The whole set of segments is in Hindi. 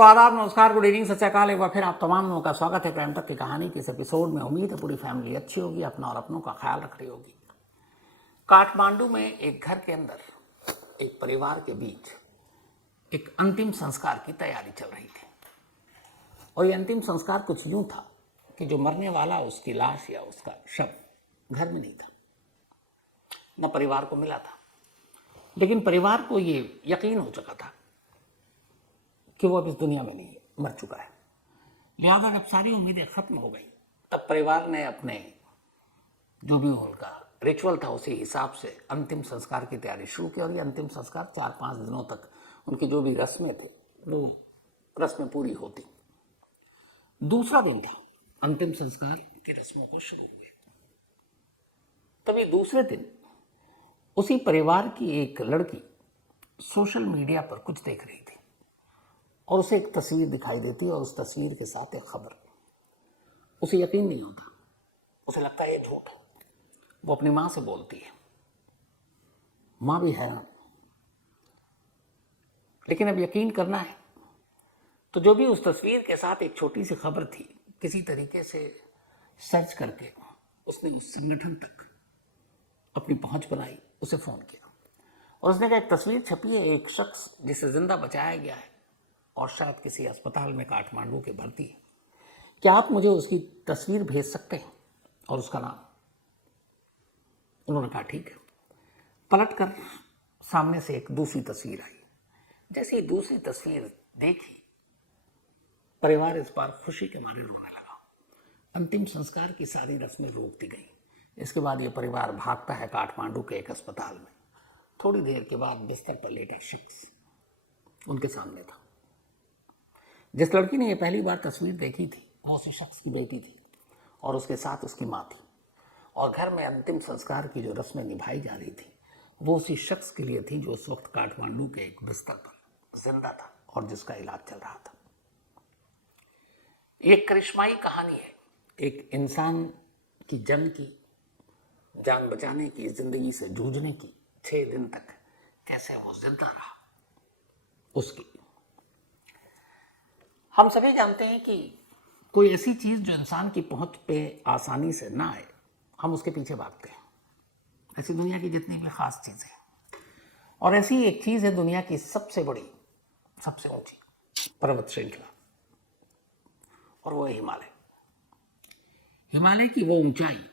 तो आदाब, नमस्कार, गुड इवनिंग, सत श्री अकाल। एक बार फिर आप तमाम लोगों का स्वागत है क्राइम तक की कहानी के इस एपिसोड में। उम्मीद है पूरी फैमिली अच्छी होगी, अपना और अपनों का ख्याल रख रही होगी। काठमांडू में एक घर के अंदर एक परिवार के बीच एक अंतिम संस्कार की तैयारी चल रही थी। और ये अंतिम संस्कार कुछ यूं था कि जो मरने वाला उसकी लाश या उसका शव घर में नहीं था, न परिवार को मिला था। लेकिन परिवार को ये यकीन हो चुका था कि वो अब इस दुनिया में नहीं है, मर चुका है। लिहाजा जब सारी उम्मीदें खत्म हो गई, तब परिवार ने अपने जो भी उनका रिचुअल था उसी हिसाब से अंतिम संस्कार की तैयारी शुरू की। और ये अंतिम संस्कार 4-5 दिनों तक उनकी जो भी रस्में थे वो रस्में पूरी होती। दूसरा दिन था, अंतिम संस्कार की रस्मों को शुरू हुए। तभी दूसरे दिन उसी परिवार की एक लड़की सोशल मीडिया पर कुछ देख रही थी और उसे एक तस्वीर दिखाई देती और उस तस्वीर के साथ एक खबर। उसे यकीन नहीं होता, उसे लगता है ये झूठ है। वो अपनी माँ से बोलती है, माँ भी हैरान। लेकिन अब यकीन करना है तो जो भी उस तस्वीर के साथ एक छोटी सी खबर थी, किसी तरीके से सर्च करके उसने उस संगठन तक अपनी पहुंच बनाई, उसे फोन किया और उसने कहा एक तस्वीर छपी है, एक शख्स जिसे जिंदा बचाया गया है और शायद किसी अस्पताल में काठमांडू के भर्ती है। क्या आप मुझे उसकी तस्वीर भेज सकते हैं और उसका नाम? उन्होंने कहा ठीक है। पलट कर सामने से एक दूसरी तस्वीर आई। जैसे ही दूसरी तस्वीर देखी, परिवार इस बार खुशी के मारे रोने लगा। अंतिम संस्कार की सारी रस्में रोक दी गई। इसके बाद यह परिवार भागता है काठमांडू के एक अस्पताल में। थोड़ी देर के बाद बिस्तर पर लेटा शख्स उनके सामने था। जिस लड़की ने यह पहली बार तस्वीर देखी थी वो उसी शख्स की बेटी थी और उसके साथ उसकी माँ थी। और घर में अंतिम संस्कार की जो रस्में निभाई जा रही थी वो उसी शख्स के लिए थी जो उस वक्त काठमांडू के एक बिस्तर पर जिंदा था और जिसका इलाज चल रहा था। ये करिश्माई कहानी है एक इंसान की जंग की, जान बचाने की, जिंदगी से जूझने की। 6 दिन तक कैसे वो जिंदा रहा उसकी। हम सभी जानते हैं कि कोई ऐसी चीज जो इंसान की पहुंच पे आसानी से ना आए, हम उसके पीछे भागते हैं। ऐसी दुनिया की जितनी भी खास चीजें, और ऐसी एक चीज है दुनिया की सबसे बड़ी, सबसे ऊंची पर्वत श्रृंखला, और वो है हिमालय। हिमालय की वो ऊंचाई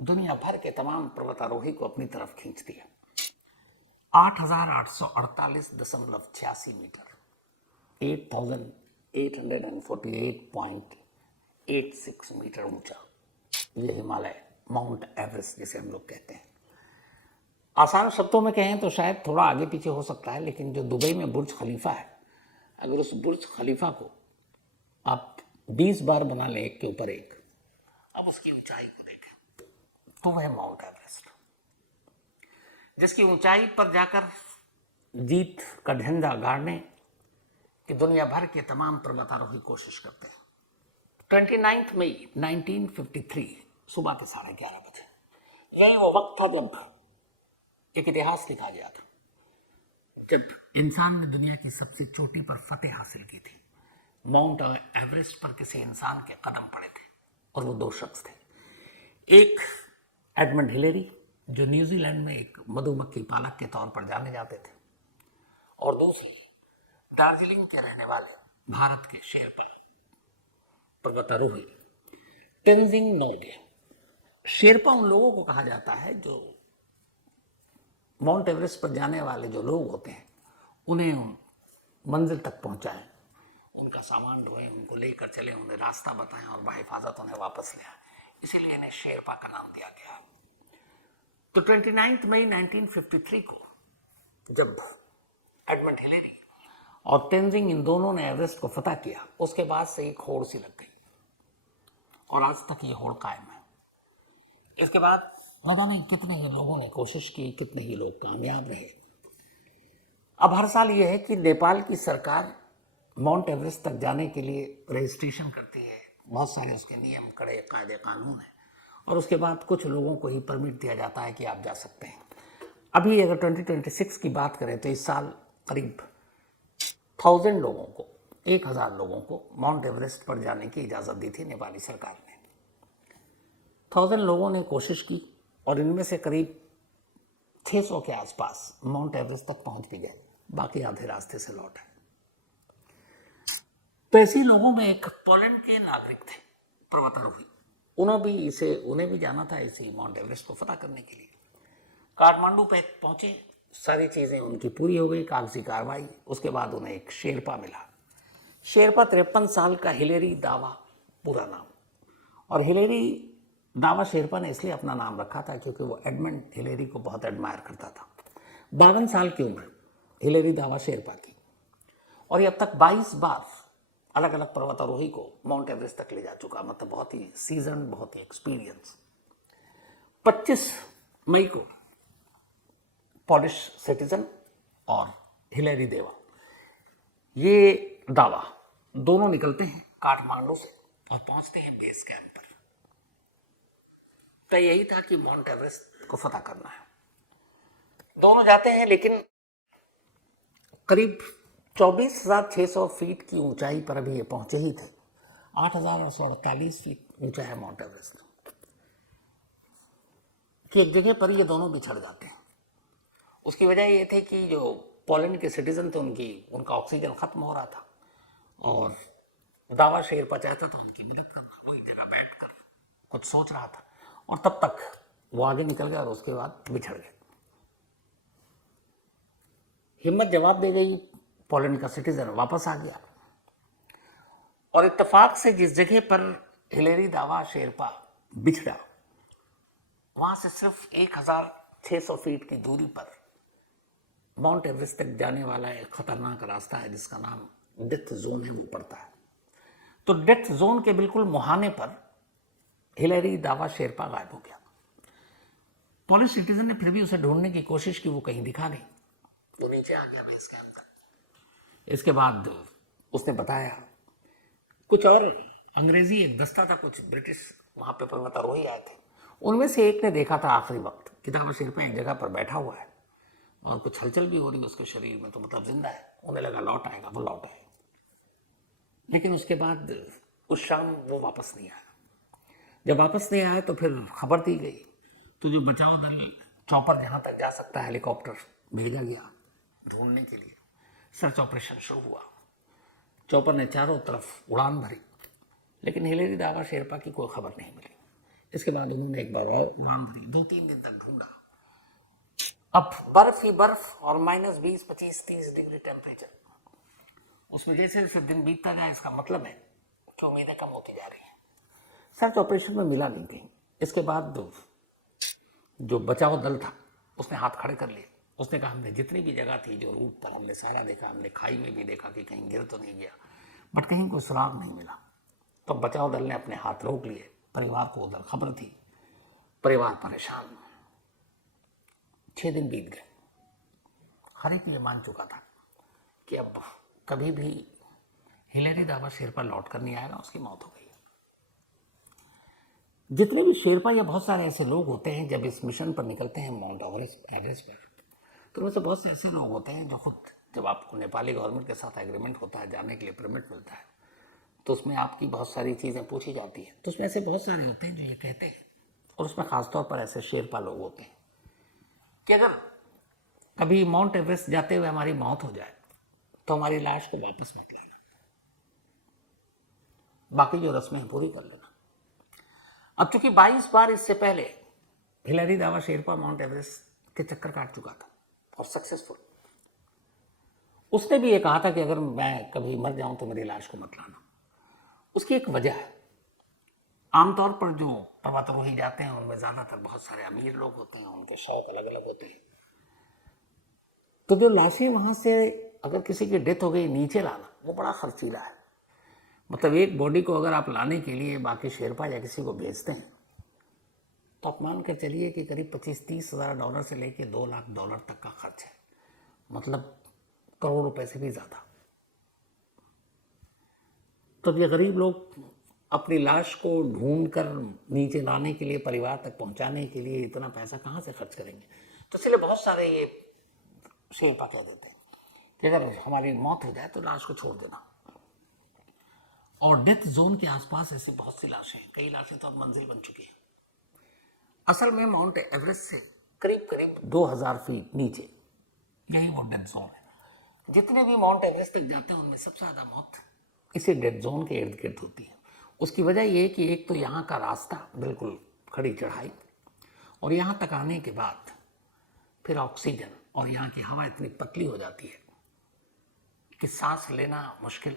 दुनिया भर के तमाम पर्वतारोही को अपनी तरफ खींचती है। 8,848.86 मीटर, 8,848.86 मीटर ऊंचा ये हिमालय, माउंट एवरेस्ट जिसे हम लोग कहते हैं। आसान शब्दों में कहें तो शायद थोड़ा आगे पीछे हो सकता है, लेकिन जो दुबई में बुर्ज खलीफा है, अगर उस बुर्ज खलीफा को आप 20 बार बना लें एक के ऊपर एक, अब उसकी ऊंचाई को देखें तो वह माउंट एवरेस्ट, जिसकी ऊंचाई पर जाकर जीत का झंडा गाड़ने की दुनिया भर के तमाम पर्वतारोही कोशिश करते हैं। 29 मई 1953 सुबह के 11:30 बजे, यही वो वक्त था जब एक इतिहास लिखा गया था, जब इंसान ने दुनिया की सबसे चोटी पर फतेह हासिल की थी। माउंट एवरेस्ट पर किसी इंसान के कदम पड़े थे और वो 2 शख्स थे। एक एडमंड हिलेरी जो न्यूजीलैंड में एक मधुमक्खी पालक के तौर पर जाने जाते थे, और दूसरी दार्जिलिंग के रहने वाले भारत के शेरपा पर्वतारोही तेंजिंग नोर्गे। शेरपा उन लोगों को कहा जाता है जो माउंट एवरेस्ट पर जाने वाले जो लोग होते हैं उन्हें मंजिल तक पहुंचाएं, उनका सामान ढोएं, उनको लेकर चले, उन्हें रास्ता बताएं और बाहिफाजत उन्हें वापस ले आए। इसीलिए इन्हें शेरपा का नाम दिया गया। तो 29 मई 1953 को जब एडमंड हिलेरी और तेंजिंग इन दोनों ने एवरेस्ट को फतह किया, उसके बाद से एक होड़ सी लग गई और आज तक ये होड़ कायम है। इसके बाद लगा नहीं कितने ही लोगों ने कोशिश की, कितने ही लोग कामयाब रहे। अब हर साल ये है कि नेपाल की सरकार माउंट एवरेस्ट तक जाने के लिए रजिस्ट्रेशन करती है, बहुत सारे उसके नियम, कड़े कायदे कानून है, और उसके बाद कुछ लोगों को ही परमिट दिया जाता है कि आप जा सकते हैं। अभी अगर 2026 की बात करें तो इस साल करीब 1000 लोगों को 1000 लोगों को माउंट एवरेस्ट पर जाने की इजाज़त दी थी नेपाली सरकार ने। 1000 लोगों ने कोशिश की और इनमें से करीब 600 के आसपास माउंट एवरेस्ट तक पहुंच भी गए, बाकी आधे रास्ते से लौट आए। तो ऐसे लोगों में एक पोलैंड के नागरिक थे, पर्वतारोही। उन्हें भी जाना था इसी माउंट एवरेस्ट को फतह करने के लिए। काठमांडू पे पहुंचे, सारी चीज़ें उनकी पूरी हो गई, कागजी कार्रवाई। उसके बाद उन्हें एक शेरपा मिला। शेरपा 53 साल का हिलेरी दावा पूरा नाम। और हिलेरी दावा शेरपा ने इसलिए अपना नाम रखा था क्योंकि वो एडमंड हिलेरी को बहुत एडमायर करता था। 52 साल की उम्र हिलेरी दावा शेरपा की, और ये अब तक 22 बार अलग अलग पर्वतारोही को माउंट एवरेस्ट तक ले जा चुका। मतलब बहुत ही सीजन, बहुत ही एक्सपीरियंस। 25 मई को पॉलिश सिटीजन और हिलेरी देवा, ये दावा दोनों निकलते हैं काठमांडू से और पहुंचते हैं बेस कैंप पर। तो यही था कि माउंट एवरेस्ट को फतह करना है। दोनों जाते हैं, लेकिन करीब 24,600 फीट की ऊंचाई पर अभी ये पहुंचे ही थे। 8,848 फीट ऊंचा है माउंट एवरेस्ट कि एक जगह पर ये दोनों बिछड़ जाते हैं। उसकी वजह ये थी कि जो पोलैंड के सिटीजन थे उनका ऑक्सीजन खत्म हो रहा था, और दावा शेरपा चाहता था उनकी मदद करना। वो एक जगह बैठकर कुछ सोच रहा था, और तब तक वो आगे निकल गया और उसके बाद बिछड़ गए। हिम्मत जवाब दे गई, पोलैंड का सिटीजन वापस आ गया, और इत्तेफाक से जिस जगह पर हिलेरी दावा शेरपा बिछड़ा, वहां से सिर्फ 1,600 फीट की दूरी पर माउंट एवरेस्ट तक जाने वाला एक खतरनाक रास्ता है जिसका नाम डेथ जोन है, वो पड़ता है। तो डेथ जोन के बिल्कुल मुहाने पर हिलेरी दावा शेरपा गायब हो गया। पोलिश सिटीजन ने फिर भी उसे ढूंढने की कोशिश की, वो कहीं दिखा नहीं। वो नीचे आ गया बेस कैंप तक। इसके बाद उसने बताया, कुछ और अंग्रेजी एक दस्ता था, कुछ ब्रिटिश वहां पे पर्वतारोही आए थे। उनमें से एक ने देखा था आखिरी वक्त कि दावा शेरपा एक जगह पर बैठा हुआ है और कुछ हलचल भी हो रही है उसके शरीर में, तो मतलब जिंदा है। उन्हें लगा लौट आएगा, वो लौट आए। लेकिन उसके बाद उस शाम वो वापस नहीं आया। जब वापस नहीं आया तो फिर खबर दी गई, तो जो बचाव दल चॉपर जहाँ तक जा सकता है, हेलीकॉप्टर भेजा गया ढूंढने के लिए। सर्च ऑपरेशन शुरू हुआ। चॉपर ने चारों तरफ उड़ान भरी, लेकिन हिलेरी दावा शेरपा की कोई खबर नहीं मिली। इसके बाद उन्होंने एक बार और उड़ान भरी, 2-3 दिन तक ढूंढा। अब बर्फ ही बर्फ और -20, 25, 30 डिग्री टेम्परेचर। उसमें जैसे जैसे दिन बीतता जाए, इसका मतलब है कि उम्मीदें कम होती जा रही हैं। सर्च ऑपरेशन में मिला नहीं कहीं। इसके बाद जो बचाव दल था उसने हाथ खड़े कर लिए। उसने कहा, हमने जितनी भी जगह थी जो रूट पर, हमने सारा देखा, हमने खाई में भी देखा कि कहीं गिर तो नहीं गया, बट कहीं कोई सुराग नहीं मिला। तो बचाव दल ने अपने हाथ रोक लिए। परिवार को उधर खबर थी, परिवार परेशान। 6 दिन बीत गए। हर एक ये मान चुका था कि अब कभी भी हिलेरी दावा शेरपा लौट कर नहीं आएगा, उसकी मौत हो गई। जितने भी शेरपा या बहुत सारे ऐसे लोग होते हैं जब इस मिशन पर निकलते हैं माउंट एवरेस्ट पर, तो उनमें से बहुत से ऐसे लोग होते हैं जो खुद, जब आपको नेपाली गवर्नमेंट के साथ एग्रीमेंट होता है, जाने के लिए परमिट मिलता है, तो उसमें आपकी बहुत सारी चीज़ें पूछी जाती हैं। तो उसमें ऐसे बहुत सारे होते हैं जो ये कहते हैं, और उसमें ख़ासतौर पर ऐसे शेरपा लोग होते हैं कि अगर कभी माउंट एवरेस्ट जाते हुए हमारी मौत हो जाए तो हमारी लाश को वापस मत लाना, बाकी जो रस्में पूरी कर लेना। अब चूंकि 22 बार इससे पहले हिलेरी दावा शेरपा माउंट एवरेस्ट के चक्कर काट चुका था और सक्सेसफुल, उसने भी ये कहा था कि अगर मैं कभी मर जाऊं तो मेरी लाश को मत लाना। उसकी एक वजह है, आमतौर पर जो पर्वतारोही जाते हैं उनमें ज्यादातर बहुत सारे अमीर लोग होते हैं, उनके शौक अलग अलग होते हैं। तो जो लाशें वहां से अगर किसी की डेथ हो गई नीचे लाना, वो बड़ा खर्चीला है। मतलब एक बॉडी को अगर आप लाने के लिए बाकी शेरपा या किसी को भेजते हैं, तो आप मान कर चलिए कि करीब 25-30 हज़ार डॉलर से लेके 2 लाख डॉलर तक का खर्च है। मतलब करोड़ रुपए से भी ज्यादा। तो ये गरीब लोग अपनी लाश को ढूंढ कर नीचे लाने के लिए, परिवार तक पहुंचाने के लिए इतना पैसा कहाँ से खर्च करेंगे। तो इसलिए बहुत सारे ये शेरपा कह देते हैं कि अगर हमारी मौत हो जाए तो लाश को छोड़ देना, और डेथ जोन के आसपास ऐसी बहुत सी लाशें हैं, कई लाशें तो अब मंजिल बन चुकी हैं। असल में माउंट एवरेस्ट से करीब करीब 2000 फीट नीचे यही वो डेथ जोन है। जितने भी माउंट एवरेस्ट तक जाते हैं उनमें सबसे ज़्यादा मौत इसी डेथ जोन के इर्द गिर्द होती है। उसकी वजह ये है कि एक तो यहाँ का रास्ता बिल्कुल खड़ी चढ़ाई, और यहाँ तक आने के बाद फिर ऑक्सीजन और यहाँ की हवा इतनी पतली हो जाती है कि सांस लेना मुश्किल,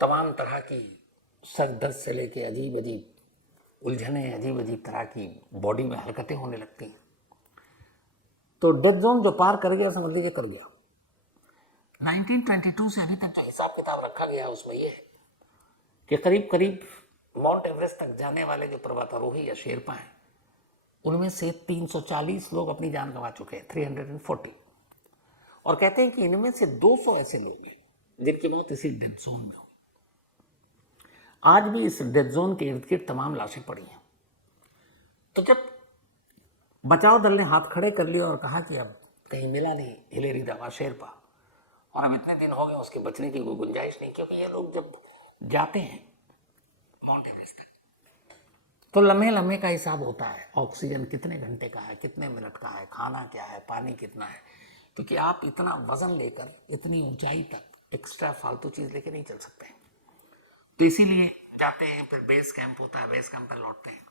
तमाम तरह की सर दर्द से लेके अजीब अजीब उलझने, अजीब अजीब तरह की बॉडी में हरकतें होने लगती हैं। तो डेथ जोन जो पार कर गया समझ लीजिए कर गया। 1922 से अभी तक जो हिसाब किताब रखा गया है उसमें यह है कि करीब करीब माउंट एवरेस्ट तक जाने वाले जो पर्वतारोही या शेरपा हैं उनमें से 340 लोग अपनी जान गंवा चुके हैं, 340। और कहते हैं कि इनमें से 200 ऐसे लोग हैं जिनकी मौत इसी डेथ जोन में हुई। आज भी इस डेथ जोन के इर्द गिर्द तमाम लाशें पड़ी हैं। तो जब बचाव दल ने हाथ खड़े कर लिए और कहा कि अब कहीं मिला नहीं हिलेरी दावा शेरपा, और अब इतने दिन हो गए उसके बचने की कोई गुंजाइश नहीं, क्योंकि ये लोग जब जाते हैं माउंट एवरेस्ट तक तो लम्हे लम्हे का हिसाब होता है, ऑक्सीजन कितने घंटे का है, कितने मिनट का है, खाना क्या है, पानी कितना है, क्योंकि आप इतना वजन लेकर इतनी ऊंचाई तक एक्स्ट्रा फालतू चीज़ लेके नहीं चल सकते हैं। तो इसीलिए जाते हैं, फिर बेस कैंप होता है, बेस कैंप पर लौटते हैं।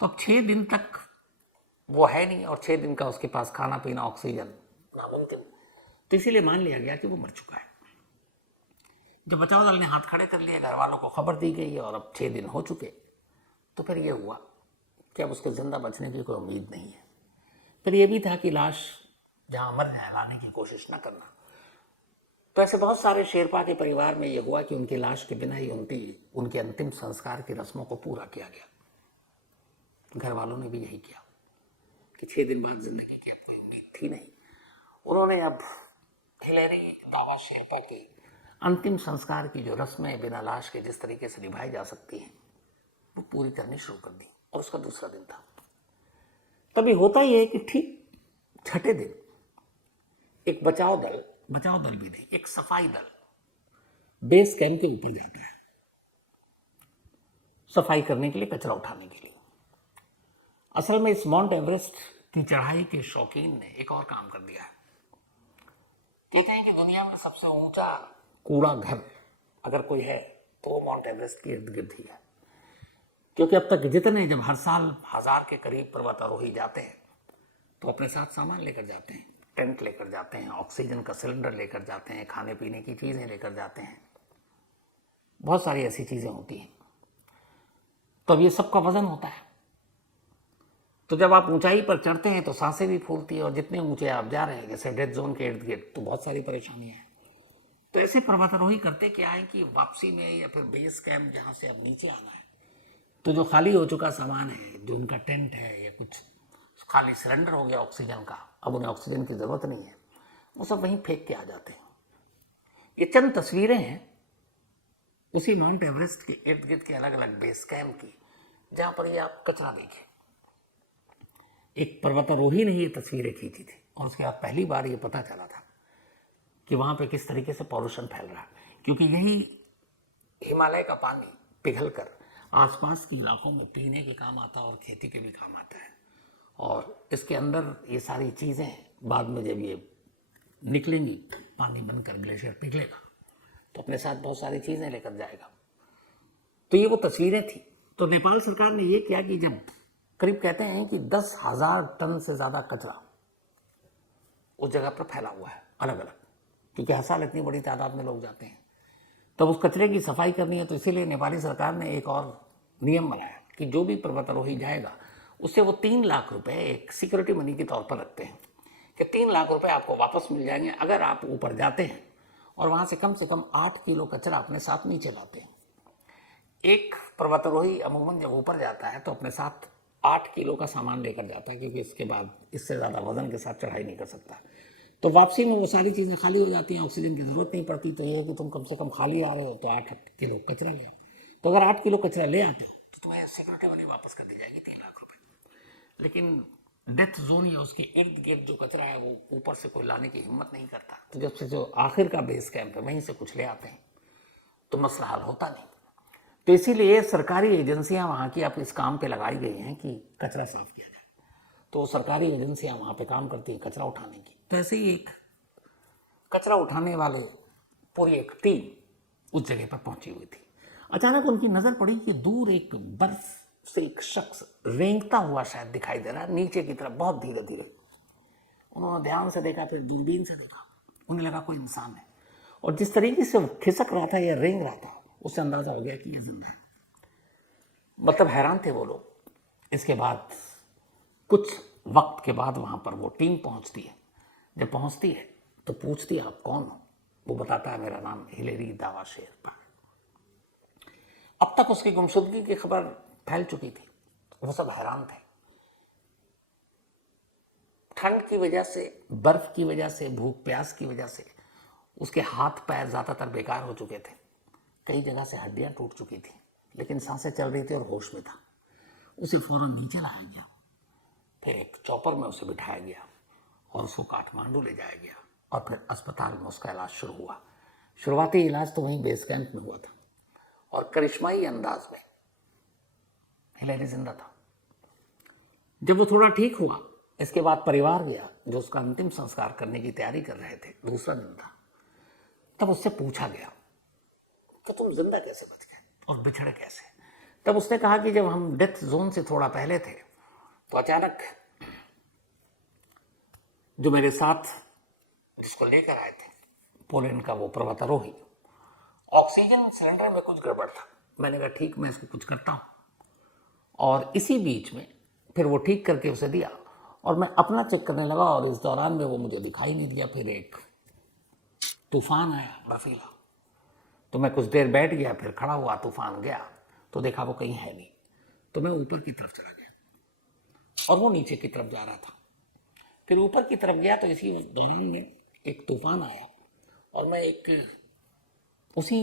तो अब 6 दिन तक वो है नहीं, और 6 दिन का उसके पास खाना पीना ऑक्सीजन नामुमकिन, तो इसीलिए मान लिया गया कि वो मर चुका है। जब बचाव दल ने हाथ खड़े कर लिए, घर वालों को खबर दी गई और अब 6 दिन हो चुके, तो फिर ये हुआ कि अब उसके जिंदा बचने की कोई उम्मीद नहीं है। फिर ये भी था कि लाश जहाँ मर जाए लाने की कोशिश न करना। तो ऐसे बहुत सारे शेरपा के परिवार में ये हुआ कि उनकी लाश के बिना ही उनके अंतिम संस्कार की रस्मों को पूरा किया गया। घर वालों ने भी यही किया कि 6 दिन बाद जिंदगी की अब कोई उम्मीद थी नहीं। उन्होंने अब हिलेरी दावा शेरपा की अंतिम संस्कार की जो रस्में बिना लाश के जिस तरीके से निभाई जा सकती हैं वो पूरी करनी शुरू कर दी, और उसका दूसरा दिन था। तभी होता ही है कि ठीक छठे दिन एक बचाव दल भी नहीं, एक सफाई दल बेस कैंप के ऊपर जाता है सफाई करने के लिए, कचरा उठाने के लिए। असल में इस माउंट एवरेस्ट की चढ़ाई के शौकीन ने एक और काम कर दिया है। कहते हैं कि दुनिया में सबसे ऊंचा कूड़ा घर अगर कोई है तो वो माउंट एवरेस्ट के इर्द गिर्द ही है, क्योंकि अब तक जितने जब हर साल 1000 के करीब पर्वतारोही जाते हैं तो अपने साथ सामान लेकर जाते हैं, टेंट लेकर जाते हैं, ऑक्सीजन का सिलेंडर लेकर जाते हैं, खाने पीने की चीज़ें लेकर जाते हैं, बहुत सारी ऐसी चीज़ें होती हैं। तो अब ये सबका वजन होता है। तो जब आप ऊंचाई पर चढ़ते हैं तो सांसें भी फूलती है, और जितने ऊंचे आप जा रहे हैं जैसे डेथ जोन के इर्द गिर्द तो बहुत सारी परेशानियां हैं। तो ऐसे पर्वतारोही करते क्या है कि वापसी में या फिर बेस कैंप जहाँ से अब नीचे आना है तो जो खाली हो चुका सामान है, जो उनका टेंट है या कुछ खाली सिलेंडर हो गया ऑक्सीजन का, अब उन्हें ऑक्सीजन की ज़रूरत नहीं है, वो सब वहीं फेंक के आ जाते हैं। ये चंद तस्वीरें हैं उसी माउंट एवरेस्ट के इर्द गिर्द के अलग अलग बेस कैंप की, जहाँ पर ये आप कचरा देखें। एक पर्वतारोही ने ये तस्वीरें खींची थी, और उसके बाद पहली बार ये पता चला था कि वहाँ पे किस तरीके से पॉल्यूशन फैल रहा है, क्योंकि यही हिमालय का पानी पिघलकर आसपास के इलाकों में पीने के काम आता है और खेती के भी काम आता है। और इसके अंदर ये सारी चीज़ें बाद में जब ये निकलेंगी, पानी बनकर ग्लेशियर पिघलेगा तो अपने साथ बहुत सारी चीज़ें लेकर जाएगा। तो ये वो तस्वीरें थी। तो नेपाल सरकार ने ये किया कि जब करीब कहते हैं कि 10,000 टन से ज़्यादा कचरा उस जगह पर फैला हुआ है अलग अलग, क्योंकि हर साल इतनी बड़ी तादाद में लोग जाते हैं, तब उस कचरे की सफाई करनी है। तो इसीलिए नेपाली सरकार ने एक और नियम बनाया कि जो भी पर्वतारोही जाएगा उससे वो 3 लाख रुपए एक सिक्योरिटी मनी के तौर पर रखते हैं कि 3 लाख रुपए आपको वापस मिल जाएंगे अगर आप ऊपर जाते हैं और वहाँ से कम 8 किलो कचरा अपने साथ नीचे लाते हैं। एक पर्वतारोही अमूमन जब ऊपर जाता है तो अपने साथ 8 किलो का सामान लेकर जाता है, क्योंकि इसके बाद इससे ज़्यादा वजन के साथ चढ़ाई नहीं कर सकता। तो वापसी में वो सारी चीज़ें खाली हो जाती हैं, ऑक्सीजन की ज़रूरत नहीं पड़ती। तो ये है कि तुम कम से कम खाली आ रहे हो तो 8 किलो कचरा ले आओ। तो अगर 8 किलो कचरा ले आते हो तो तुम्हें सिक्योरिटी मनी वापस कर दी जाएगी 3 लाख रुपये। लेकिन डेथ जोन या उसके इर्द गिर्द जो कचरा है वो ऊपर से कोई लाने की हिम्मत नहीं करता। तो जब से जो आखिर का बेस कैंप है वहीं से कुछ ले आते हैं। तो मसला हल होता नहीं। तो इसीलिए सरकारी एजेंसियां वहाँ की अब इस काम पे लगाई गई हैं कि कचरा साफ किया जाए। तो सरकारी एजेंसियां वहाँ पे काम करती हैं कचरा उठाने की। तो ऐसे ही एक कचरा उठाने वाले पूरी एक टीम उस जगह पर पहुंची हुई थी। अचानक उनकी नजर पड़ी कि दूर एक बर्फ से एक शख्स रेंगता हुआ शायद दिखाई दे रहा है नीचे की तरफ, बहुत धीरे धीरे। उन्होंने ध्यान से देखा, फिर दूरबीन से देखा, उन्हें लगा कोई इंसान है। और जिस तरीके से खिसक रहा था या रेंग रहा था, उससे अंदाजा हो गया कि ये जिंदा है। मतलब हैरान थे वो लोग। इसके बाद कुछ वक्त के बाद वहां पर वो टीम पहुंचती है। जब पहुंचती है तो पूछती है आप कौन हो? वो बताता है मेरा नाम हिलेरी दावा शेरपा। अब तक उसकी गुमशुदगी की खबर फैल चुकी थी। वो सब हैरान थे। ठंड की वजह से, बर्फ की वजह से, भूख प्यास की वजह से उसके हाथ पैर ज्यादातर बेकार हो चुके थे। कई जगह से हड्डियां टूट चुकी थी, लेकिन सांसें चल रही थी और होश में था। उसे फौरन नीचे लाया गया, फिर एक चॉपर में उसे बिठाया गया और उसको काठमांडू ले जाया गया और फिर अस्पताल में उसका इलाज शुरू हुआ। शुरुआती इलाज तो वहीं बेस कैंप में हुआ था और करिश्माई अंदाज में हिलेरी जिंदा था। जब वो थोड़ा ठीक हुआ, इसके बाद परिवार गया जो उसका अंतिम संस्कार करने की तैयारी कर रहे थे, दूसरा दिन था। तब उससे पूछा गया कि तुम जिंदा कैसे बच गए और बिछड़े कैसे? तब उसने कहा कि जब हम डेथ जोन से थोड़ा पहले थे तो अचानक जो मेरे साथ जिसको लेकर आए थे, पोलैंड का वो पर्वतारोही, ऑक्सीजन सिलेंडर में कुछ गड़बड़ था। मैंने कहा ठीक, मैं इसको कुछ करता हूं। और इसी बीच में फिर वो ठीक करके उसे दिया और मैं अपना चेक करने लगा और इस दौरान में वो मुझे दिखाई नहीं दिया। फिर एक तूफान आया बर्फीला, तो मैं कुछ देर बैठ गया, फिर खड़ा हुआ, तूफान गया तो देखा वो कहीं है नहीं। तो मैं ऊपर की तरफ चला गया और वो नीचे की तरफ जा रहा था। फिर ऊपर की तरफ गया तो इसी दौरान में एक तूफान आया और मैं एक उसी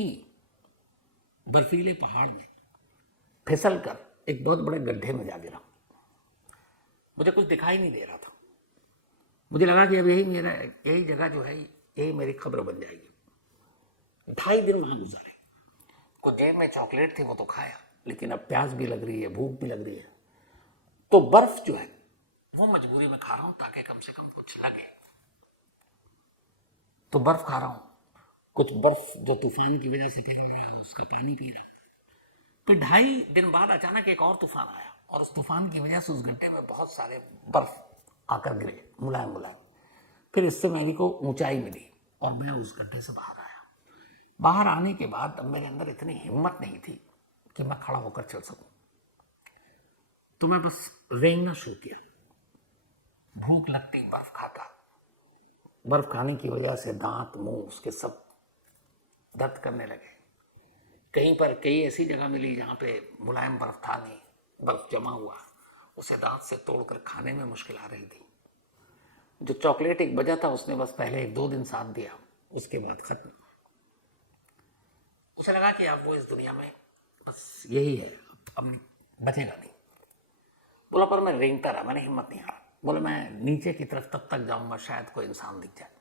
बर्फीले पहाड़ में फिसल कर एक बहुत बड़े गड्ढे में जा गिरा। मुझे कुछ दिखाई नहीं दे रहा था। मुझे लगा कि अब यही जगह जो है, यही मेरी खबर बन जाएगी। 2.5 दिन वहां गुजारे। कुछ जेब में चॉकलेट थी, वो तो खाया, लेकिन अब प्यास भी लग रही है, भूख भी लग रही है। तो बर्फ जो है वो मजबूरी में खा रहा हूं ताकि कम से कम कुछ लगे। तो बर्फ खा रहा हूं, कुछ बर्फ जो तूफान की वजह से पिघल रहा है उसका पानी पी रहा। फिर 2.5 दिन बाद अचानक एक और तूफान आया और उस तूफान की वजह से उस गड्ढे में बहुत सारे बर्फ आकर गिरे, मुलायम मुलायम। फिर इससे मेरी को ऊंचाई मिली और मैं उस गड्ढे से बाहर आया। बाहर आने के बाद अब मेरे अंदर इतनी हिम्मत नहीं थी कि मैं खड़ा होकर चल सकूं। तो मैं बस रेंगना शुरू किया। भूख लगती, बर्फ खाता। बर्फ खाने की वजह से दांत, मुंह उसके सब दर्द करने लगे। कई ऐसी जगह मिली जहां पे मुलायम बर्फ था नहीं, बर्फ जमा हुआ, उसे दांत से तोड़कर खाने में मुश्किल आ रही थी। जो चॉकलेट एक बजा था उसने बस पहले 1-2 दिन साथ दिया, उसके बाद खत्म। उसे लगा कि अब वो इस दुनिया में बस यही है, अब बचेगा नहीं। बोला पर मैं रेंगता रहा, मैंने हिम्मत नहीं हारा। बोला मैं नीचे की तरफ तब तक जाऊंगा शायद कोई इंसान दिख जाए।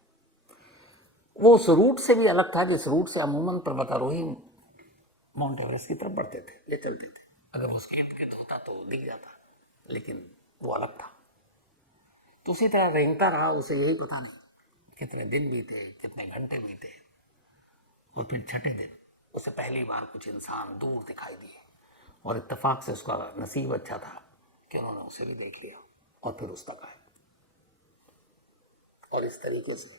वो उस रूट से भी अलग था जिस रूट से अमूमन पर्वतारोही माउंट एवरेस्ट की तरफ बढ़ते थे या चलते थे। अगर वो उसके इर्द गिर्द होता तो दिख जाता, लेकिन वो अलग था। तो उसी तरह रेंगता रहा। उसे यही पता नहीं कितने दिन बीते, कितने घंटे बीते, और फिर छठे दिन उसे पहली बार कुछ इंसान दूर दिखाई दिए और इत्तेफाक से उसका नसीब अच्छा था कि उन्होंने उसे भी देख लिया और फिर उस तक आए और इस तरीके से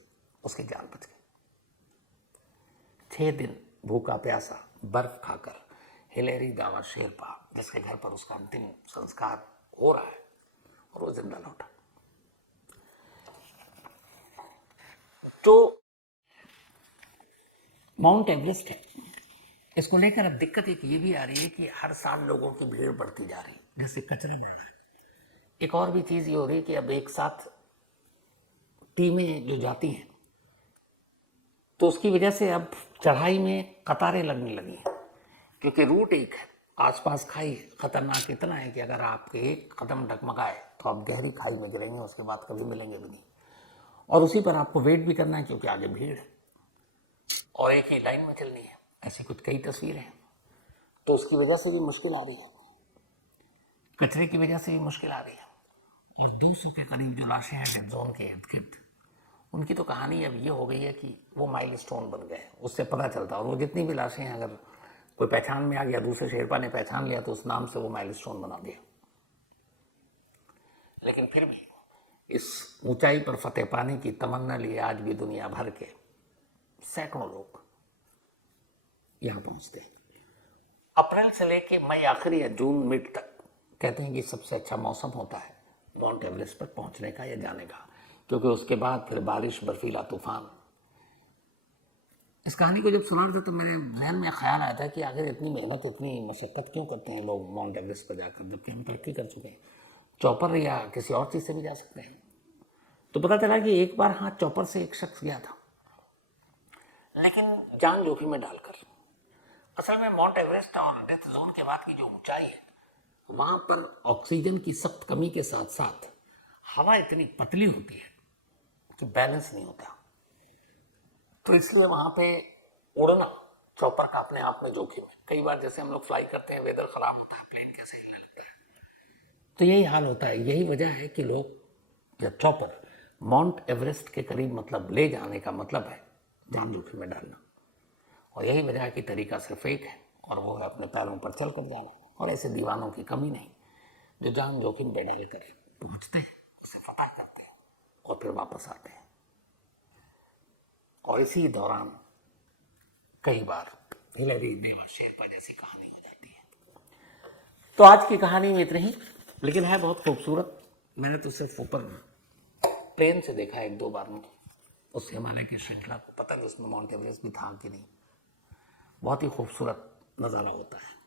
उसकी जान बच गई। 6 दिन भूखा प्यासा बर्फ खाकर हिलेरी दावा शेरपा, जिसके घर पर उसका अंतिम संस्कार हो रहा है, और वो जिंदा लौटा। तो माउंट एवरेस्ट है, इसको लेकर अब दिक्कत एक ये भी आ रही है कि हर साल लोगों की भीड़ बढ़ती जा रही है, जैसे कचरे मिल रहा है। एक और भी चीज ये हो रही है कि अब एक साथ टीमें जो जाती हैं तो उसकी वजह से अब चढ़ाई में कतारें लगने लगी हैं, क्योंकि रूट एक है, आसपास खाई है। खतरनाक इतना है कि अगर आपके एक कदम डगमगाए तो आप गहरी खाई में गिरेंगे, उसके बाद कभी मिलेंगे भी नहीं। और उसी पर आपको वेट भी करना है क्योंकि आगे भीड़ है और एक ही लाइन में चलनी है। ऐसी कुछ कई तस्वीरें हैं। तो उसकी वजह से भी मुश्किल आ रही है, कचरे की वजह से भी मुश्किल आ रही है। और 200 के करीब जो लाशें हैं डेड जोन के इर्द गिर्द, उनकी तो कहानी अब ये हो गई है कि वो माइलस्टोन बन गए, उससे पता चलता है। और वो जितनी भी लाशें हैं, अगर कोई पहचान में आ गया, दूसरे शेरपा ने पहचान लिया, तो उस नाम से वो माइलस्टोन बना दिया। लेकिन फिर भी इस ऊंचाई पर फतेह पाने की तमन्ना लिए आज भी दुनिया भर के सैकड़ों लोग यहां पहुंचते हैं। अप्रैल से लेके मई आखिरी या जून मिड तक कहते हैं कि सबसे अच्छा मौसम होता है माउंट एवरेस्ट पर पहुंचने का या जाने का, क्योंकि उसके बाद फिर बारिश, बर्फीला तूफान। इस कहानी को जब सुना रहा था तो मेरे जहन में ख्याल आया था कि आखिर इतनी मेहनत, इतनी मशक्कत क्यों करते हैं लोग माउंट एवरेस्ट पर जाकर, जबकि हम तरक्की कर चुके हैं। चॉपर या किसी और चीज़ से भी जा सकते हैं। तो पता चला कि एक बार हाँ, चॉपर से एक शख्स गया था, लेकिन जान जोखिम में डालकर। असल में माउंट एवरेस्ट और डेथ जोन के बाद की जो ऊंचाई है, वहां पर ऑक्सीजन की सख्त कमी के साथ साथ हवा इतनी पतली होती है कि बैलेंस नहीं होता। तो इसलिए वहां पे उड़ना चॉपर का अपने आप में जोखिम है। कई बार जैसे हम लोग फ्लाई करते हैं, वेदर खराब होता है, प्लेन कैसे हिलने लगता है, तो यही हाल होता है। यही वजह है कि लोग या चॉपर माउंट एवरेस्ट के करीब मतलब ले जाने का मतलब है जान जोखिम में डालना। और यही वजह है कि तरीका सिर्फ एक है, और वो है अपने पैरों पर चल कर जाना। और ऐसे दीवानों की कमी नहीं जो जान जोखिम पे डालकर पहुंचते हैं, उसे फतह करते हैं और फिर वापस आते हैं। और इसी दौरान कई बार हिलरी देवा शेरपा जैसी कहानी हो जाती है। तो आज की कहानी में इतनी ही, लेकिन है बहुत खूबसूरत। मैंने तो सिर्फ ऊपर प्लेन से देखा एक दो बार में उस हिमालय की श्रृंखला को, पता नहीं उसमें माउंट एवरेस्ट भी था कि नहीं। बहुत ही खूबसूरत नज़ारा होता है।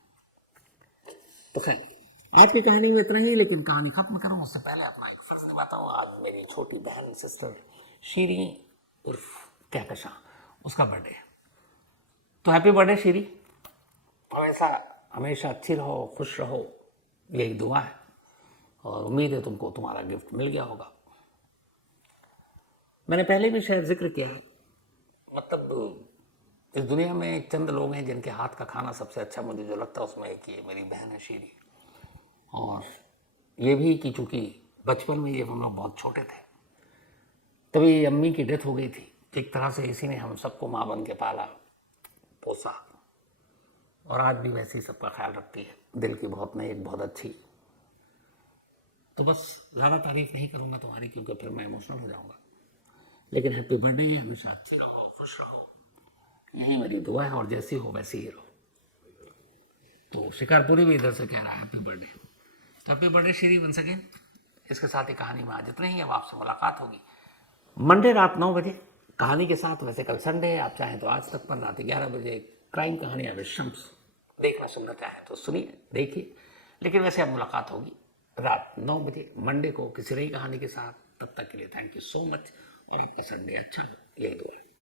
तो खैर, आज की कहानी में इतना ही, लेकिन कहानी खत्म करूं उससे पहले अपना एक फर्ज निभाता हूँ। आज मेरी छोटी बहन सिस्टर शीरी उर्फ कहकशां, उसका बर्थडे है। तो हैप्पी बर्थडे शीरी, हमेशा हमेशा अच्छी रहो, खुश रहो, यही दुआ है। और उम्मीद है तुमको तुम्हारा गिफ्ट मिल गया होगा। मैंने पहले भी शायद जिक्र किया है, मतलब इस दुनिया में चंद लोग हैं जिनके हाथ का खाना सबसे अच्छा मुझे जो लगता है, उसमें एक ये मेरी बहन है शीरी। और ये भी कि चूँकि बचपन में जब हम लोग बहुत छोटे थे तभी अम्मी की डेथ हो गई थी। एक तरह से इसी ने हम सबको माँ बन के पाला पोसा, और आज भी वैसे ही सबका ख्याल रखती है। दिल की बहुत नेक, बहुत अच्छी। तो बस ज़्यादा तारीफ नहीं करूँगा तुम्हारी, क्योंकि फिर मैं इमोशनल हो जाऊँगा। लेकिन हैप्पी बर्थडे, हमेशा अच्छे रहो, खुश रहो, यही मेरी दुआ है। और जैसी हो वैसी ही रहो। तो शिकारपुरी भी इधर से कह रहा है हैप्पी बर्थडे। तो happy birthday Shri once again. इसके साथ ही कहानी में आज इतना ही। अब आपसे मुलाकात होगी मंडे रात 9 बजे कहानी के साथ। वैसे कल संडे है, आप चाहें तो आज तक पर रात 11 बजे क्राइम कहानियां विद शम्स देखना सुनना चाहें तो सुनिए, देखिए। लेकिन वैसे अब मुलाकात होगी रात 9 बजे मंडे को किसी नई कहानी के साथ। तब तक के लिए थैंक यू सो मच, और आपका संडे अच्छा हो, यही दुआ है।